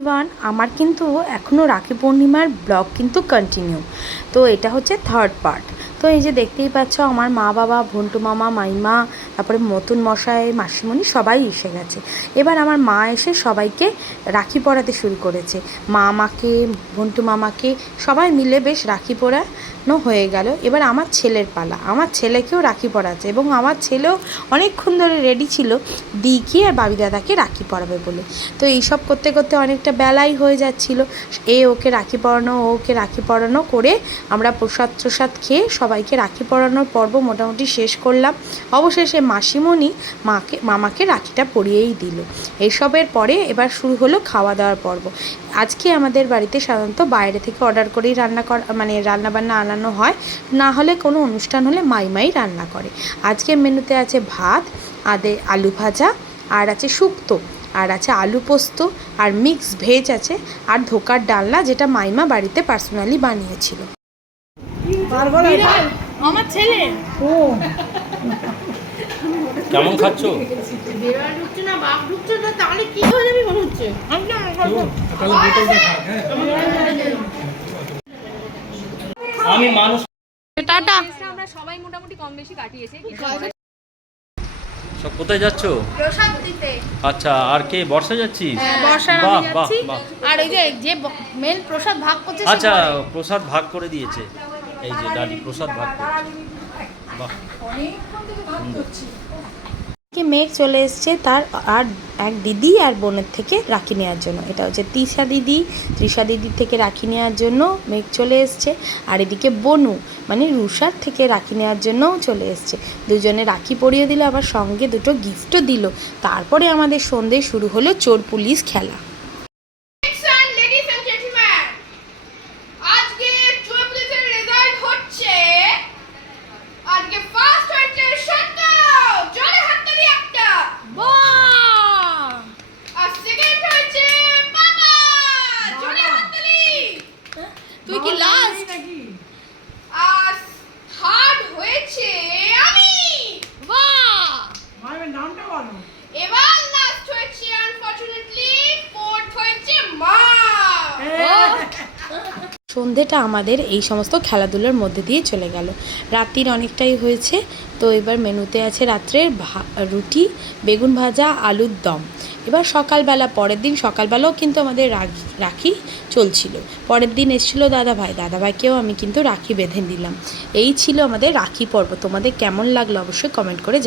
আমার কিন্তু এখনও রাখি পূর্ণিমার ব্লগ কিন্তু কন্টিনিউ। তো এটা হচ্ছে থার্ড পার্ট। তো এই যে দেখতেই পাচ্ছ আমার মা বাবা, ভন্টু মামা, মাইমা, তারপরে মতুন মশাই, মাসিমণি সবাই এসে গেছে। এবার আমার মা এসে সবাইকে রাখি পরাতে শুরু করেছে। মা আমাকে, ভন্টু মামাকে সবাই মিলে বেশ রাখি পরানো হয়ে গেল। এবার আমার ছেলের পালা, আমার ছেলেকেও রাখি পরাচ্ছে এবং আমার ছেলেও অনেকক্ষণ ধরে রেডি ছিল দিকি আর বাবি দাদাকে রাখি পরাবে বলে। তো এইসব করতে করতে অনেকটা বেলাই হয়ে যাচ্ছিল। ওকে রাখি পরানো, ওকে রাখি পরানো করে আমরা প্রসাদ খেয়ে সবাইকে রাখি পরানোর পর্ব মোটামুটি শেষ করলাম। অবশেষে মাসিমণি মামাকে রাখিটা পরিয়েই দিল। এইসবের পরে এবার শুরু হলো খাওয়া দাওয়ার পর্ব। আজকে আমাদের বাড়িতে সাধারণত বাইরে থেকে অর্ডার করেই রান্নাবান্না আনানো হয়, না হলে কোনো অনুষ্ঠান হলে মাইমাই রান্না করে। আজকে মেনুতে আছে ভাত, আলু ভাজা, আর আছে শুক্তো, আর আছে আলু পোস্ত, আর মিক্স ভেজ আছে, আর ধোকার ডালনা, যেটা মাইমা বাড়িতে পার্সোনালি বানিয়েছিল। আমার ছেলে কেমন খাচ্ছ? দেওয়াল ঢুকছে না, বাপ ঢুকছে না, তাহলে কি হয়ে যাবে মনে হচ্ছে। আমি মানুষ টাটা। আমরা সবাই মোটামুটি কম বেশি কাটিয়েছি। সব কোথায় যাচ্ছ? প্রসাদ দিতে। আচ্ছা, আর কে? বর্ষা যাচ্ছিস? বর্ষার বাহ আমি বাহ যাচ্ছি। বাহ। আর ওই যে মেন প্রসাদ ভাগ করছে সে আচ্ছা, ঘরে। প্রসাদ ভাগ করে দিয়েছে। এই যে ডালি প্রসাদ ভাগ করেছে। বাহ, মেঘ চলে এসছে তার আর এক দিদি আর বোনের থেকে রাখি নেওয়ার জন্য। এটা হচ্ছে তৃষা দিদির থেকে রাখি নেওয়ার জন্য মেঘ চলে এসছে। আর এদিকে বনু মানে রুষার থেকে রাখি নেওয়ার জন্যও চলে এসছে। দুজনে রাখি পরিয়ে দিল, আবার সঙ্গে দুটো গিফটও দিল। তারপরে আমাদের সন্ধ্যে শুরু হলো চোর পুলিশ খেলা। তুই কি লাস্ট? থার্ড হয়েছে আমি। বাহ! মায়ের নামটা বলো। এবার লাস্ট হয়েছে আনফরচুনেটলি ফোর্থ হয়েছে মা। সন্ধেটা আমাদের এই সমস্ত খেলাধুলার মধ্যে দিয়ে চলে গেল। রাত্রির অনেকটাই হয়েছে। তো এবার মেনুতে আছে রাত্রের রুটি, বেগুন ভাজা, আলুর দম। এবার পরের দিন সকালবেলাও কিন্তু আমাদের রাখি চলছিল। পরের দিন এসেছিলো দাদাভাইকেও আমি কিন্তু রাখি বেঁধে দিলাম। এই ছিল আমাদের রাখি পর্ব। তোমাদের কেমন লাগলো অবশ্যই কমেন্ট করে